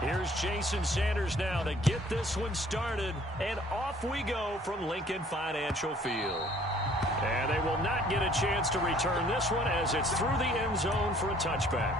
Here's Jason Sanders now to get this one started, and off we go from Lincoln Financial Field. And they will not get a chance to return this one as it's through the end zone for a touchback.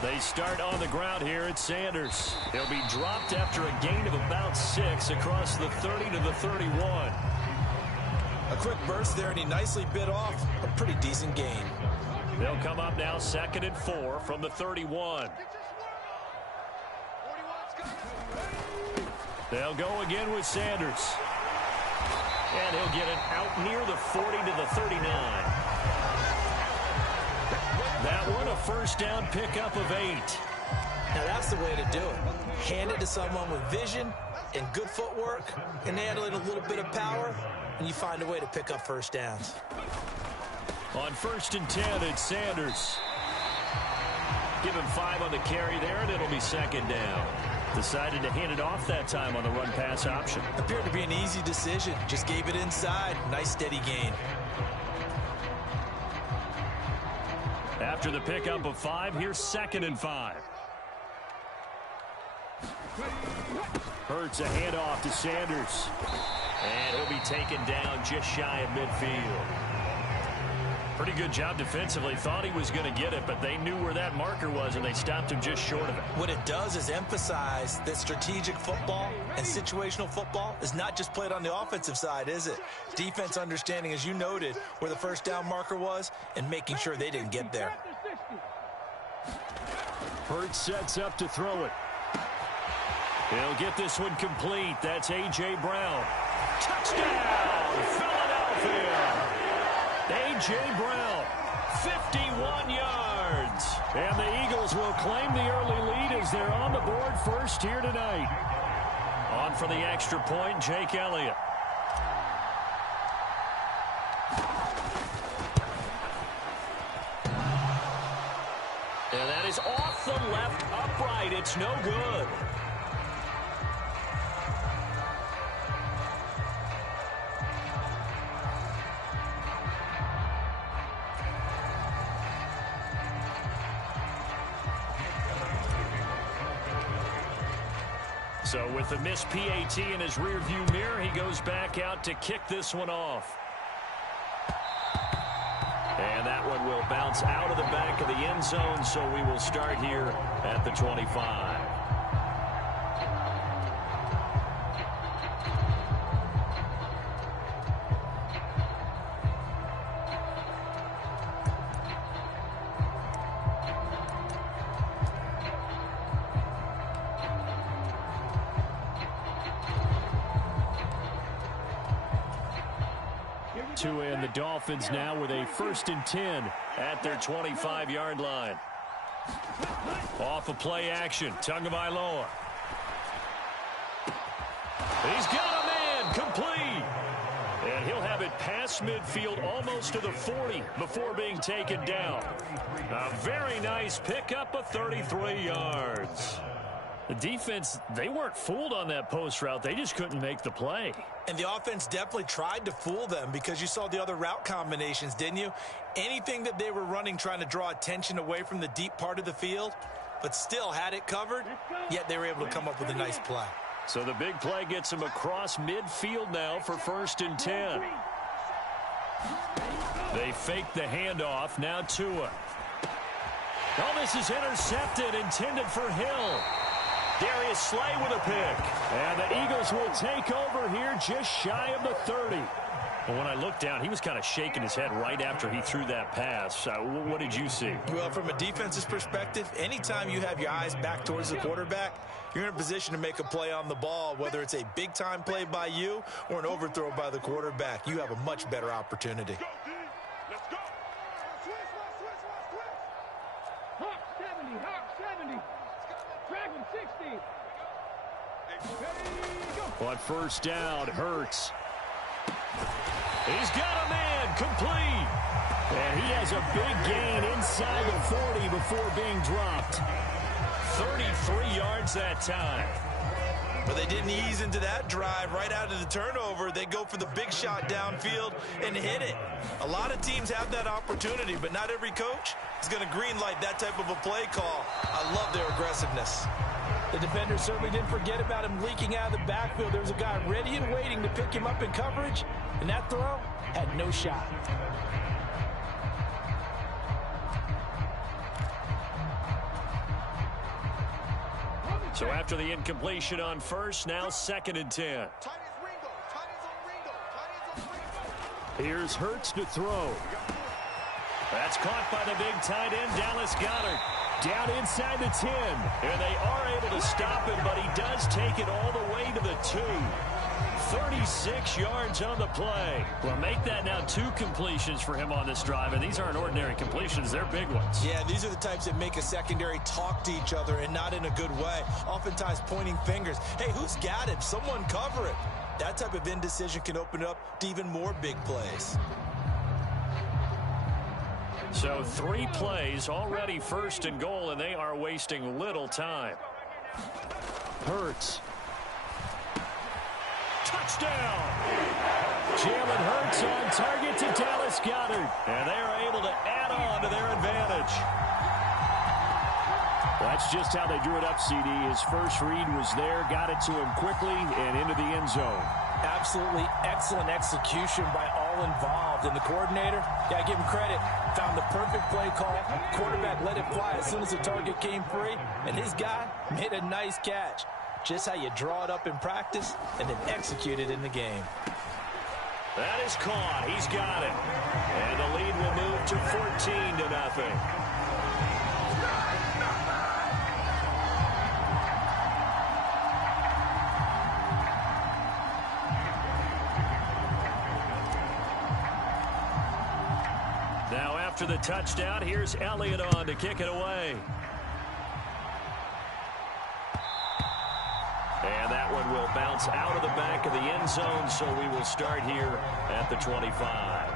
They start on the ground here at Sanders. He'll be dropped after a gain of about 6 across the 30 to the 31. A quick burst there, and he nicely bit off a pretty decent gain. They'll come up now 2nd and 4 from the 31. They'll go again with Sanders. And he'll get it out near the 40 to the 39. That one a first down pickup of 8. Now that's the way to do it. Hand it to someone with vision and good footwork, and add in a little bit of power, and you find a way to pick up first downs. On 1st and 10, it's Sanders. Give him 5 on the carry there, and it'll be 2nd down. Decided to hand it off that time on the run-pass option. Appeared to be an easy decision. Just gave it inside. Nice steady gain. After the pickup of 5, here's 2nd and 5. Hurts a handoff to Sanders. And he'll be taken down just shy of midfield. Pretty good job defensively. Thought he was going to get it, but they knew where that marker was, and they stopped him just short of it. What it does is emphasize that strategic football and situational football is not just played on the offensive side, is it? Defense understanding, as you noted, where the first down marker was and making sure they didn't get there. Hurts sets up to throw it. He'll get this one complete. That's A.J. Brown. Touchdown, Philadelphia! A.J. Brown, 51 yards. And the Eagles will claim the early lead as they're on the board first here tonight. On for the extra point, Jake Elliott. And that is off the left upright. It's no good. So with the missed PAT in his rearview mirror, he goes back out to kick this one off. And that one will bounce out of the back of the end zone, so we will start here at the 25. And the Dolphins now with a 1st and 10 at their 25-yard line. Off of play action, Tagovailoa. He's got a man, complete. And he'll have it past midfield almost to the 40 before being taken down. A very nice pickup of 33 yards. The defense, they weren't fooled on that post route. They just couldn't make the play. And the offense definitely tried to fool them because you saw the other route combinations, didn't you? Anything that they were running trying to draw attention away from the deep part of the field, but still had it covered, yet they were able to come up with a nice play. So the big play gets them across midfield now for 1st and 10. They fake the handoff, now Tua. Oh, this is intercepted, intended for Hill. Darius Slay with a pick. And the Eagles will take over here just shy of the 30. Well, when I looked down, he was kind of shaking his head right after he threw that pass. What did you see? Well, from a defense's perspective, anytime you have your eyes back towards the quarterback, you're in a position to make a play on the ball, whether it's a big-time play by you or an overthrow by the quarterback. You have a much better opportunity. Let's go. Hawk 70, Hawk 70. Dragon 60. On first down, Hurts. He's got a man, complete. And he has a big gain inside the 40 before being dropped. 33 yards that time. But they didn't ease into that drive right out of the turnover. They go for the big shot downfield and hit it. A lot of teams have that opportunity, but not every coach is going to greenlight that type of a play call. I love their aggressiveness. The defender certainly didn't forget about him leaking out of the backfield. There was a guy ready and waiting to pick him up in coverage, and that throw had no shot. So after the incompletion on first, now 2nd and 10. Here's Hurts to throw. That's caught by the big tight end, Dallas Goedert. Down inside the 10. And they are able to stop him, but he does take it all the way to the 2. 36 yards on the play. Well, make that now 2 completions for him on this drive, and these aren't ordinary completions. They're big ones. Yeah, these are the types that make a secondary talk to each other and not in a good way. Oftentimes pointing fingers. Hey, who's got it? Someone cover it. That type of indecision can open up to even more big plays. So 3 plays, already 1st and goal, and they are wasting little time. Hurts. Touchdown! Jalen Hurts on target to Dallas Goedert. And they are able to add on to their advantage. That's just how they drew it up, CD. His first read was there, got it to him quickly, and into the end zone. Absolutely excellent execution by all involved. And the coordinator, yeah, give him credit, found the perfect play call. Quarterback let it fly as soon as the target came free, and his guy made a nice catch. Just how you draw it up in practice and then execute it in the game. That is caught. He's got it. And the lead will move to 14-0. Now after the touchdown, here's Elliott on to kick it away. And that one will bounce out of the back of the end zone, so we will start here at the 25.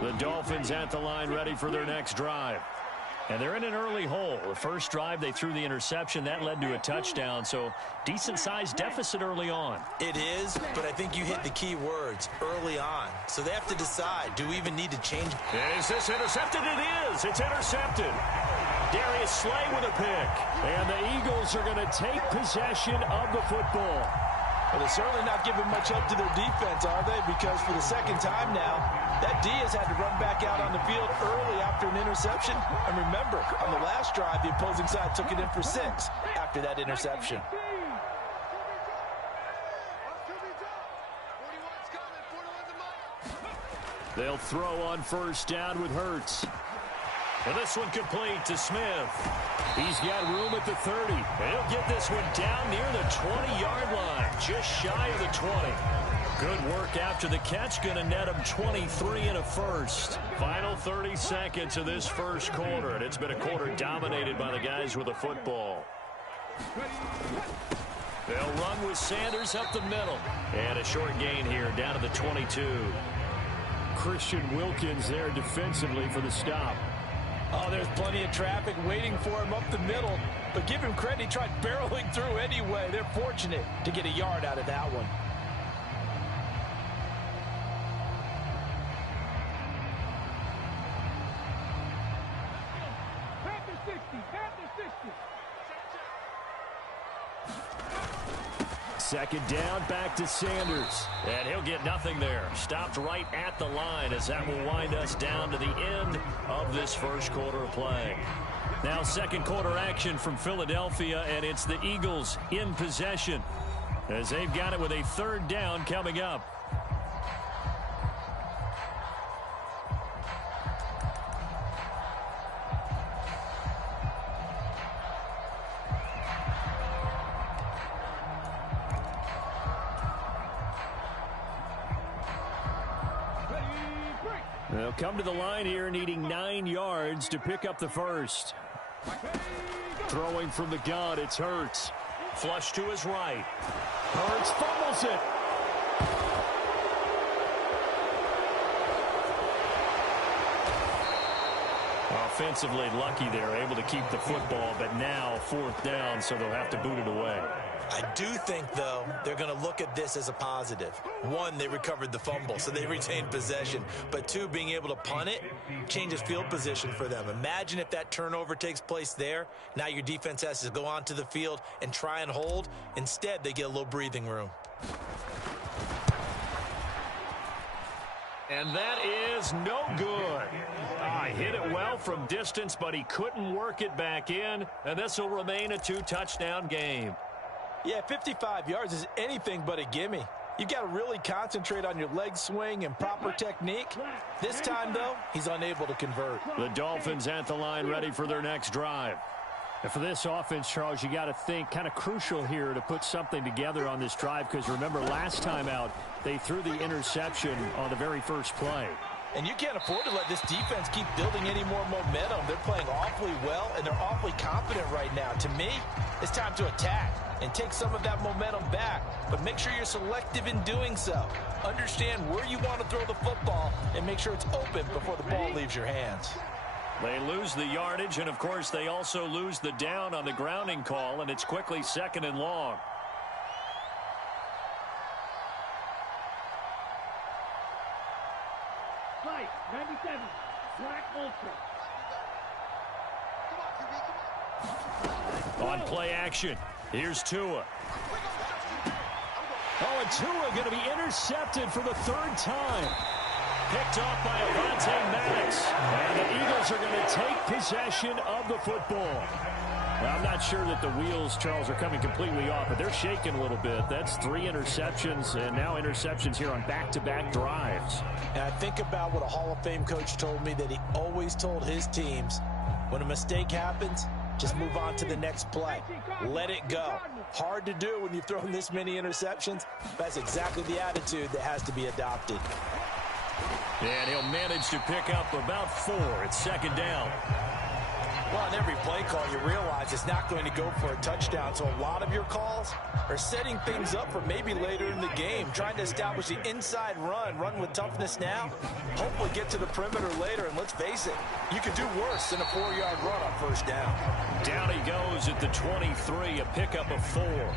The Dolphins at the line, ready for their next drive. And they're in an early hole. The first drive, they threw the interception. That led to a touchdown, so decent-sized deficit early on. It is, but I think you hit the key words, early on. So they have to decide, do we even need to change? Is this intercepted? It is. It's intercepted. Darius Slay with a pick. And the Eagles are going to take possession of the football. Well, they're certainly not giving much help to their defense, are they? Because for the second time now, that D has had to run back out on the field early after an interception. And remember, on the last drive, the opposing side took it in for 6 after that interception. They'll throw on first down with Hurts. And this one complete to Smith. He's got room at the 30. And he'll get this one down near the 20-yard line, just shy of the 20. Good work after the catch, going to net him 23 and a first. Final 30 seconds of this first quarter, and it's been a quarter dominated by the guys with the football. They'll run with Sanders up the middle. And a short gain here down to the 22. Christian Wilkins there defensively for the stop. Oh, there's plenty of traffic waiting for him up the middle. But give him credit, he tried barreling through anyway. They're fortunate to get a yard out of that one. Second down, back to Sanders. And he'll get nothing there. Stopped right at the line as that will wind us down to the end of this first quarter of play. Now second quarter action from Philadelphia, and it's the Eagles in possession as they've got it with a third down coming up. They'll come to the line here needing 9 yards to pick up the first. Throwing from the gun, it's Hurts. Flush to his right. Hurts fumbles it. Offensively lucky they're able to keep the football, but now 4th down, so they'll have to boot it away. I do think, though, they're going to look at this as a positive. 1, they recovered the fumble, so they retained possession. But 2, being able to punt it changes field position for them. Imagine if that turnover takes place there. Now your defense has to go onto the field and try and hold. Instead, they get a little breathing room. And that is no good. Hit it well from distance, but he couldn't work it back in. And this will remain a 2-touchdown game. Yeah, 55 yards is anything but a gimme. You've got to really concentrate on your leg swing and proper technique. This time, though, he's unable to convert. The Dolphins at the line ready for their next drive. And for this offense, Charles, you got to think kind of crucial here to put something together on this drive, because remember last time out, they threw the interception on the very first play. And you can't afford to let this defense keep building any more momentum. They're playing awfully well, and they're awfully confident right now. To me, it's time to attack and take some of that momentum back. But make sure you're selective in doing so. Understand where you want to throw the football and make sure it's open before the ball leaves your hands. They lose the yardage, and, of course, they also lose the down on the grounding call, and it's quickly 2nd and long. Flight 97, Black Ultra. On play action, here's Tua. Oh, and Tua going to be intercepted for the 3rd time. Picked off by Avonte Maddox. And the Eagles are going to take possession of the football. Well, I'm not sure that the wheels, Charles, are coming completely off, but they're shaking a little bit. That's 3 interceptions, and now interceptions here on back-to-back drives. And I think about what a Hall of Fame coach told me, that he always told his teams, when a mistake happens, just move on to the next play. Let it go. Hard to do when you've thrown this many interceptions. That's exactly the attitude that has to be adopted. And he'll manage to pick up about 4. It's 2nd down. Well, in every play call, you realize it's not going to go for a touchdown. So a lot of your calls are setting things up for maybe later in the game, trying to establish the inside run with toughness now, hopefully get to the perimeter later. And let's face it, you could do worse than a 4-yard run on 1st down. Down he goes at the 23, a pickup of 4.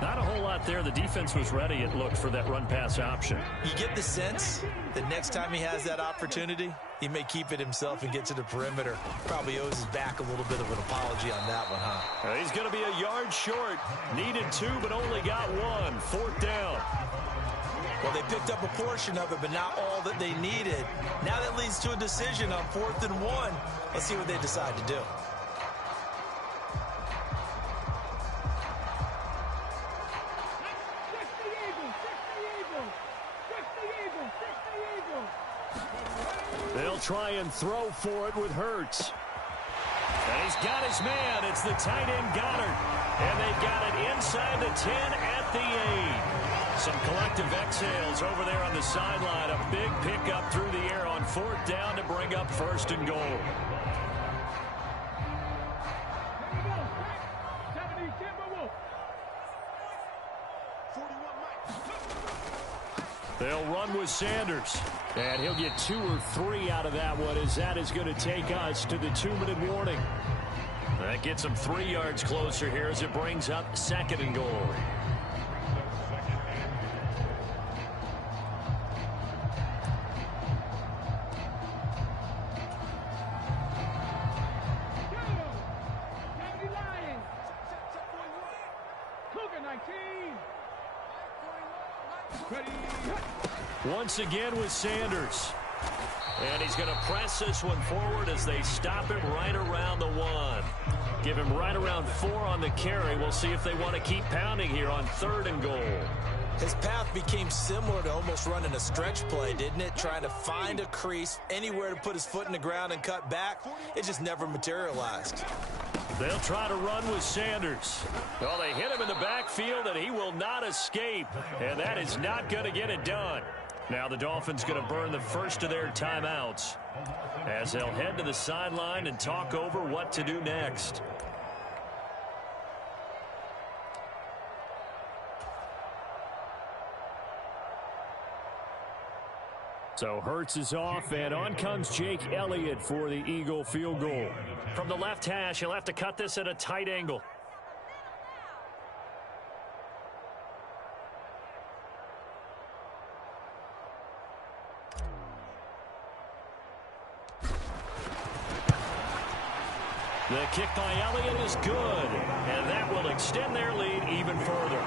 Not a whole lot there. The defense was ready, it looked, for that run-pass option. You get the sense that next time he has that opportunity, he may keep it himself and get to the perimeter. Probably owes his back a little bit of an apology on that one, huh? He's going to be a yard short. Needed 2, but only got 1. 4th down. Well, they picked up a portion of it, but not all that they needed. Now that leads to a decision on 4th and 1. Let's see what they decide to do. They'll try and throw for it with Hurts. And he's got his man. It's the tight end Goddard. And they've got it inside the 10 at the 8. Some collective exhales over there on the sideline. A big pickup through the air on 4th down to bring up 1st and goal. They'll run with Sanders. And he'll get 2 or 3 out of that one, as that is going to take us to the 2-minute warning. That gets them 3 yards closer here as it brings up 2nd and goal. Once again with Sanders. And he's going to press this one forward as they stop him right around the 1. Give him right around 4 on the carry. We'll see if they want to keep pounding here on 3rd and goal. His path became similar to almost running a stretch play, didn't it? Trying to find a crease, anywhere to put his foot in the ground and cut back. It just never materialized. They'll try to run with Sanders. Well, they hit him in the backfield, and he will not escape. And that is not going to get it done. Now the Dolphins going to burn the first of their timeouts as they'll head to the sideline and talk over what to do next. So Hurts is off, and on comes Jake Elliott for the Eagle field goal. From the left hash, he'll have to cut this at a tight angle. The kick by Elliott is good, and that will extend their lead even further.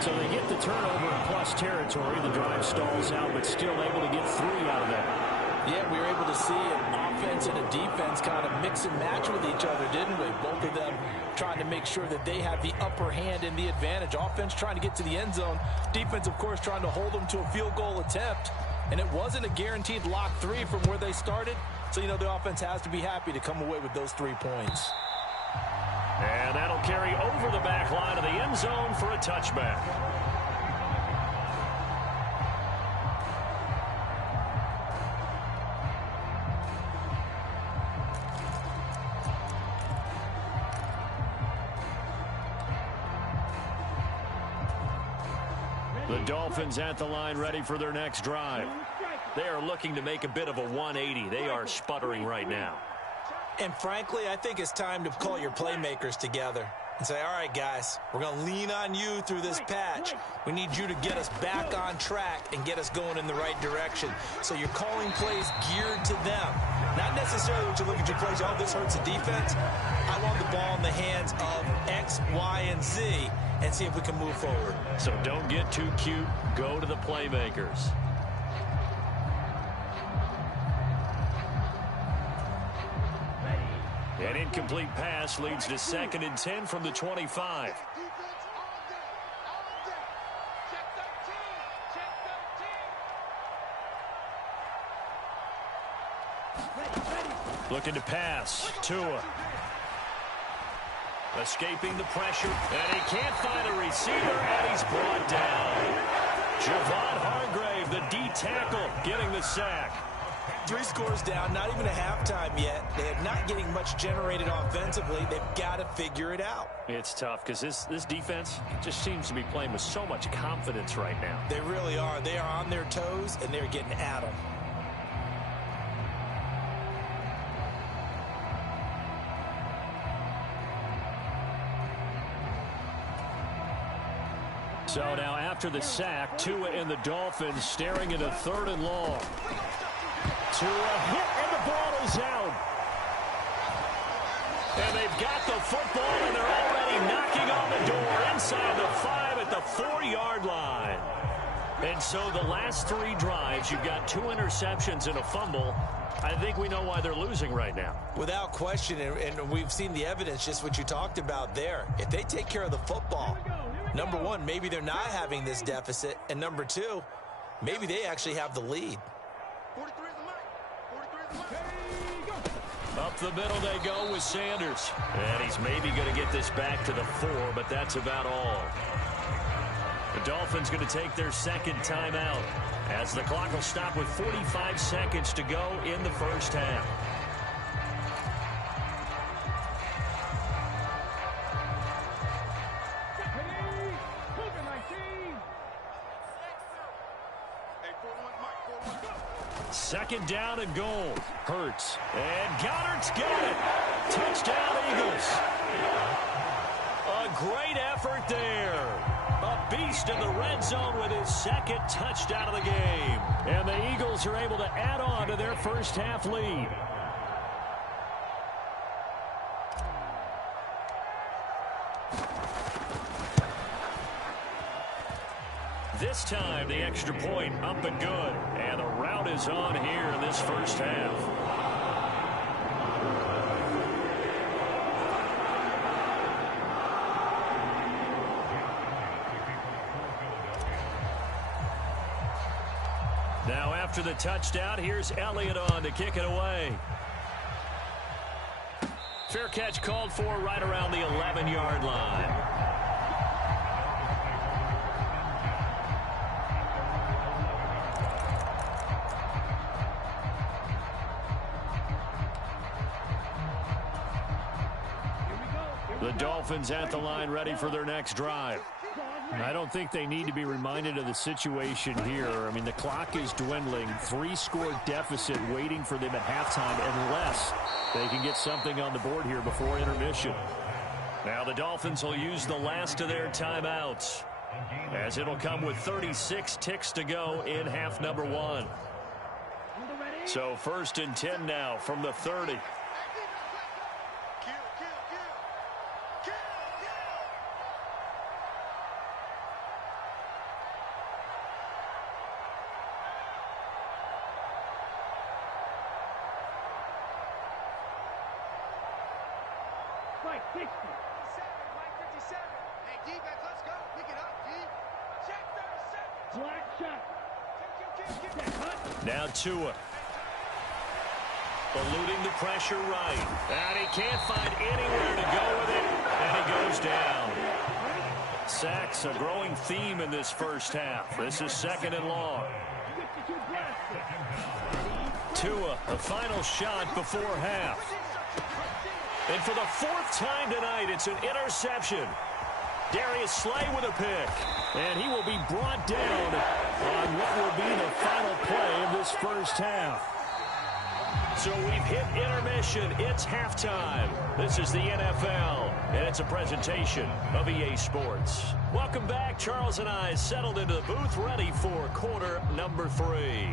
So they get the turnover in plus territory. The drive stalls out, but still able to get 3 out of that. Yeah, we were able to see an offense and a defense kind of mix and match with each other, didn't we? Both of them trying to make sure that they have the upper hand and the advantage. Offense trying to get to the end zone. Defense, of course, trying to hold them to a field goal attempt. And it wasn't a guaranteed lock 3 from where they started. So, you know, the offense has to be happy to come away with those 3 points. And that'll carry over the back line of the end zone for a touchback. The Dolphins at the line ready for their next drive. They are looking to make a bit of a 180. They are sputtering right now. And frankly, I think it's time to call your playmakers together and say, all right, guys, we're going to lean on you through this patch. We need you to get us back on track and get us going in the right direction. So you're calling plays geared to them. Not necessarily when you look at your plays, oh, this hurts the defense. I want the ball in the hands of X, Y, and Z and see if we can move forward. So don't get too cute. Go to the playmakers. An incomplete pass leads to 2nd and 10 from the 25. Looking to pass. Tua. Escaping the pressure. And he can't find a receiver, and he's brought down. Javon Hargrave, the D tackle, getting the sack. 3 scores down, not even a halftime yet. They are not getting much generated offensively. They've got to figure it out. It's tough because this defense just seems to be playing with so much confidence right now. They really are. They are on their toes, and they're getting at them. So now after the sack, Tua and the Dolphins staring at a 3rd and long. Tua hit, and the ball is out. And they've got the football, and they're already knocking on the door inside the 5 at the 4-yard line. And so the last 3 drives, you've got 2 interceptions and a fumble. I think we know why they're losing right now. Without question, and we've seen the evidence, just what you talked about there. If they take care of the football, number 1, maybe they're not having this deficit. And number 2, maybe they actually have the lead. Up the middle they go with Sanders. And he's maybe going to get this back to the 4, but that's about all. The Dolphins going to take their 2nd timeout as the clock will stop with 45 seconds to go in the first half. Second down and goal. Hurts. And Goddard's got it. Touchdown, Eagles. A great effort there. A beast in the red zone with his 2nd touchdown of the game. And the Eagles are able to add on to their first half lead. This time, the extra point up and good. And the route is on here in this first half. Now, after the touchdown, here's Elliott on to kick it away. Fair catch called for right around the 11-yard line. The Dolphins at the line ready for their next drive. I don't think they need to be reminded of the situation here. I mean, the clock is dwindling. 3-score deficit waiting for them at halftime unless they can get something on the board here before intermission. Now the Dolphins will use the last of their timeouts, as it'll come with 36 ticks to go in half number 1. So 1st and 10 now from the 30. Strike 60. Black shot. Now Tua. Eluding the pressure right. And he can't find anywhere to go with it. And he goes down. Sacks a growing theme in this first half. This is 2nd and long. Tua, the final shot before half. And for the 4th time tonight, it's an interception. Darius Slay with a pick. And he will be brought down on what will be the final play of this first half. So we've hit intermission. It's halftime. This is the NFL, and it's a presentation of EA Sports. Welcome back. Charles and I settled into the booth ready for quarter number 3.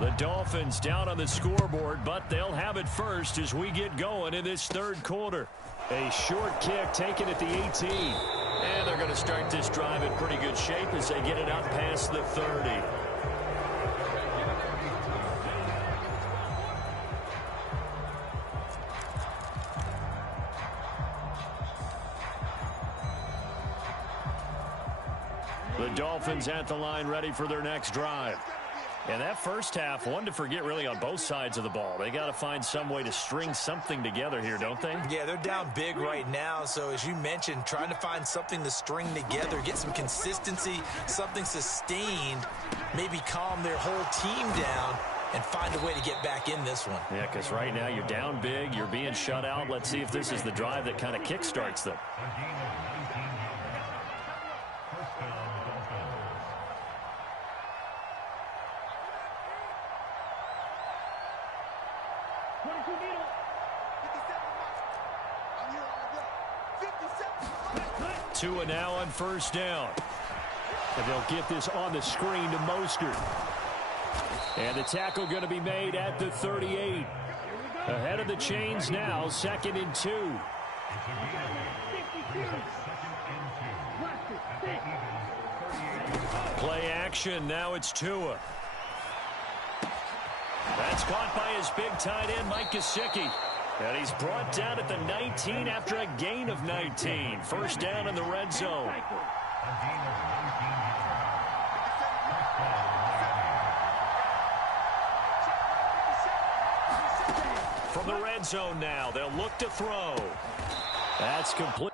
The Dolphins down on the scoreboard, but they'll have it first as we get going in this 3rd quarter. A short kick taken at the 18. And they're going to start this drive in pretty good shape as they get it up past the 30. The Dolphins at the line ready for their next drive. And that first half, one to forget really on both sides of the ball. They got to find some way to string something together here, don't they? Yeah, they're down big right now. So as you mentioned, trying to find something to string together, get some consistency, something sustained, maybe calm their whole team down and find a way to get back in this one. Yeah, because right now you're down big, you're being shut out. Let's see if this is the drive that kind of kickstarts them. Tua now on 1st down. And they'll get this on the screen to Mostert. And the tackle going to be made at the 38. Ahead of the chains now, 2nd and 2. Play action, now it's Tua. That's caught by his big tight end, Mike Gesicki. And he's brought down at the 19 after a gain of 19. 1st down in the red zone. From the red zone now, they'll look to throw. That's complete.